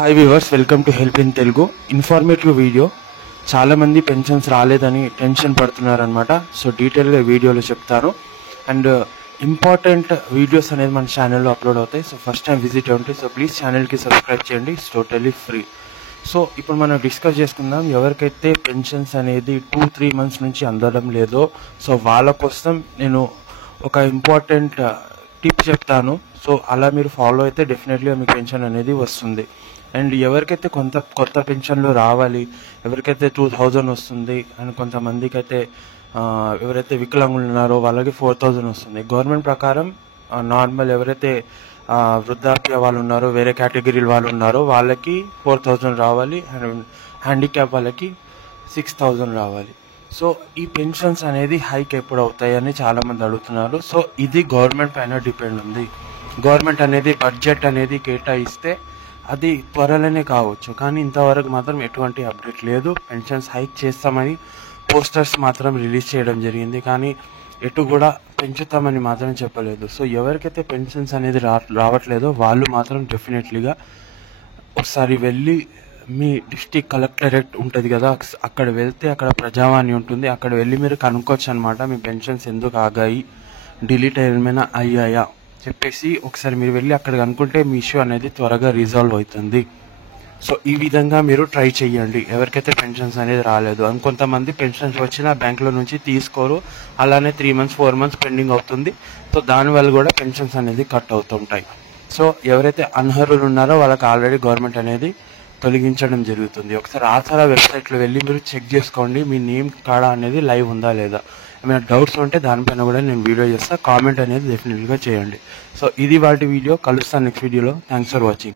Hi viewers, welcome to help in Telugu. Informative video. చాలా మంది pensions రాలేదని టెన్షన్ పడుతున్నారనమాట. సో డీటెయిల్గా వీడియోలో చెప్తాను. అండ్ ఇంపార్టెంట్ వీడియోస్ అనేది మన ఛానల్లో అప్లోడ్ అవుతాయి. సో ఫస్ట్ టైం విజిట్ అవ్వండి. సో ప్లీజ్ ఛానల్కి సబ్స్క్రైబ్ చేయండి. It's totally free. సో ఇప్పుడు మనం డిస్కస్ చేసుకుందాం. ఎవరికైతే పెన్షన్స్ అనేది 2-3 months నుంచి అందడం లేదో, సో వాళ్ళ కోసం నేను ఒక ఇంపార్టెంట్ టిప్ చెప్తాను. సో అలా మీరు ఫాలో అయితే డెఫినెట్లీగా మీకు పెన్షన్ అనేది వస్తుంది. అండ్ ఎవరికైతే కొత్త పెన్షన్లు రావాలి, ఎవరికైతే 2000 వస్తుంది అండ్ కొంతమందికి అయితే ఎవరైతే వికలాంగులు ఉన్నారో వాళ్ళకి 4000 వస్తుంది. గవర్నమెంట్ ప్రకారం నార్మల్ ఎవరైతే వృద్ధాప్య వాళ్ళు ఉన్నారో, వేరే కేటగిరీల వాళ్ళు ఉన్నారో వాళ్ళకి 4000 రావాలి. అండ్ హ్యాండిక్యాప్ వాళ్ళకి 6000 రావాలి. సో ఈ పెన్షన్స్ అనేది హైక్ ఎప్పుడు అవుతాయని చాలామంది అడుగుతున్నారు. సో ఇది గవర్నమెంట్ పైన డిపెండ్ ఉంది. గవర్నమెంట్ అనేది బడ్జెట్ అనేది కేటాయిస్తే అది త్వరలోనే కావచ్చు, కానీ ఇంతవరకు మాత్రం ఎటువంటి అప్డేట్ లేదు. పెన్షన్స్ హైక్ చేస్తామని పోస్టర్స్ మాత్రం రిలీజ్ చేయడం జరిగింది, కానీ ఎటు కూడా పెంచుతామని మాత్రం చెప్పలేదు. సో ఎవరికైతే పెన్షన్స్ అనేది రావట్లేదో వాళ్ళు మాత్రం డెఫినెట్లీగా ఒకసారి వెళ్ళి మీ డిస్ట్రిక్ట్ కలెక్టరేట్ ఉంటుంది కదా, అక్కడ వెళ్తే అక్కడ ప్రజావాణి ఉంటుంది, అక్కడ వెళ్ళి మీరు కనుక్కోవచ్చు అనమాట. మీ పెన్షన్స్ ఎందుకు ఆగాయి, డిలీట్ ఏమైనా అయ్యాయా చెప్పేసి ఒకసారి మీరు వెళ్ళి అక్కడ కనుక్కుంటే మీ ఇష్యూ అనేది త్వరగా రిజాల్వ్ అవుతుంది. సో ఈ విధంగా మీరు ట్రై చేయండి ఎవరికైతే పెన్షన్స్ అనేది రాలేదు. అని కొంతమంది పెన్షన్స్ వచ్చినా బ్యాంకులో నుంచి తీసుకోరు, అలానే 3 months 4 months పెండింగ్ అవుతుంది. సో దానివల్ల కూడా పెన్షన్స్ అనేది కట్ అవుతుంటాయి. సో ఎవరైతే అనర్హులు ఉన్నారో వాళ్ళకి ఆల్రెడీ గవర్నమెంట్ అనేది తొలగించడం జరుగుతుంది. ఒకసారి ఆసరా వెబ్సైట్లో వెళ్ళి మీరు చెక్ చేసుకోండి, మీ నేమ్ కాడ అనేది లైవ్ ఉందా లేదా. ఏమైనా డౌట్స్ ఉంటే దానిపైన కూడా నేను వీడియో చేస్తాను. కామెంట్ అనేది డెఫినెట్గా చేయండి. సో ఇది వాటి వీడియో. కలుస్తాను నెక్స్ట్ వీడియోలో. Thanks for watching.